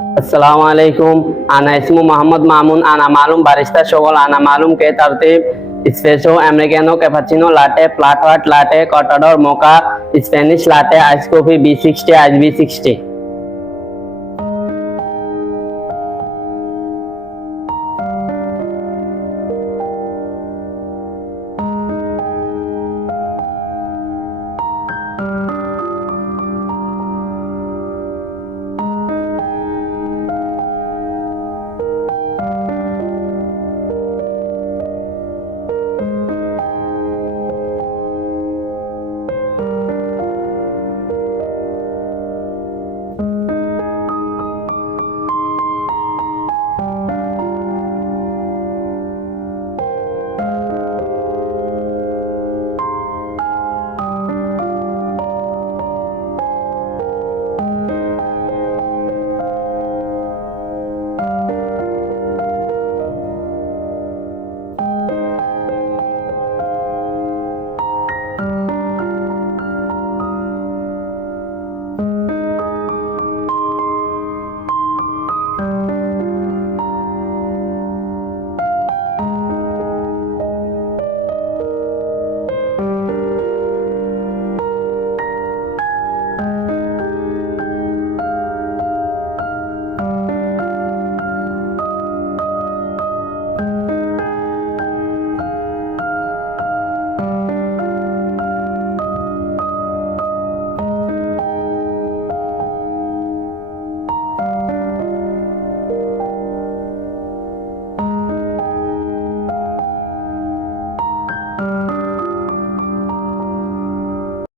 আসসালামু আলাইকুম। আনা ইসমু মোহাম্মদ মামুন, আনা মালুম, বারিস্তা শগল আনা মালুম, কে তারতিব espresso Americano, cappuccino, latte flat white latte কটাডোর mocha, Spanish, latte ice coffee B sixty, ice B sixty.